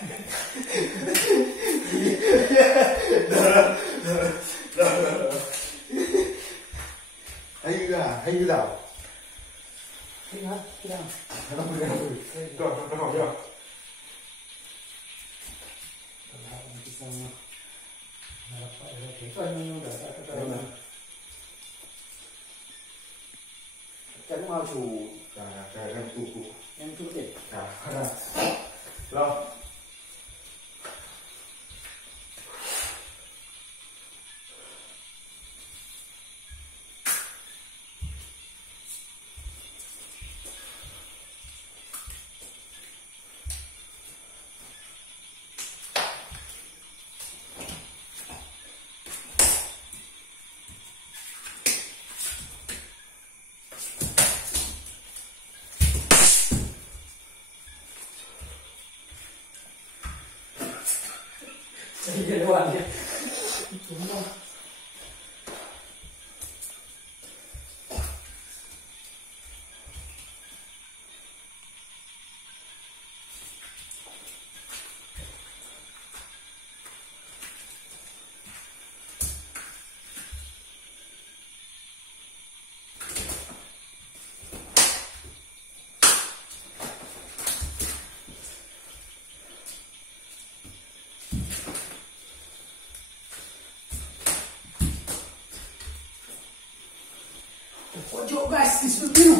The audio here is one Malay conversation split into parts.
Ayo dah. Hilang. Kenapa? Ya. Kita dapat dah. Kan mau chu. Kan tuku. Yang tu ke? Lah. Saya doang ya. Pojok guys, di sudut biru.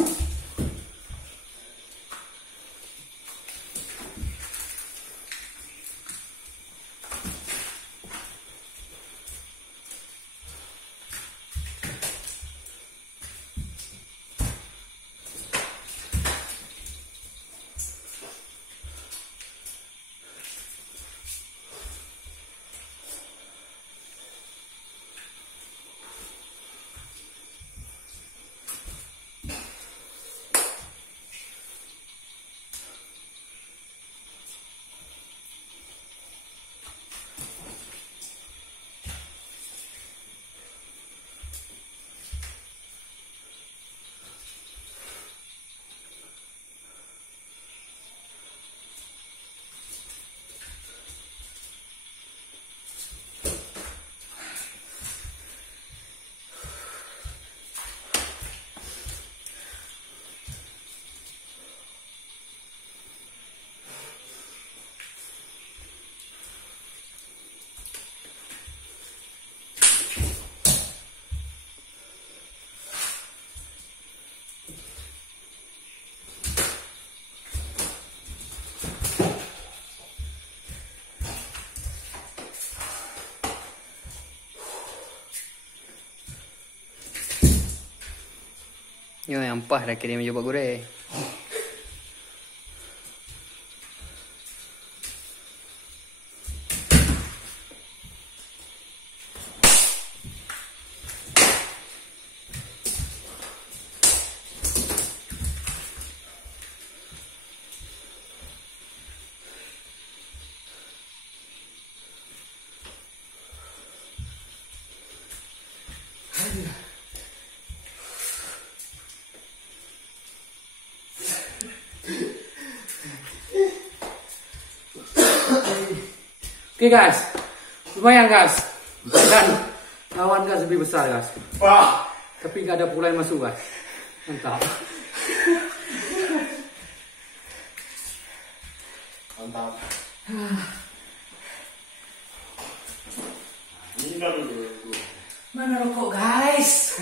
Yo yang pas dah kirim je buat goreng. Oke guys, lumayan guys. Dan lawan guys lebih besar guys. Wah, Tapi nggak ada pula yang masuk guys. Mantap. mantap. Ini dah dulu. Mana rokok guys?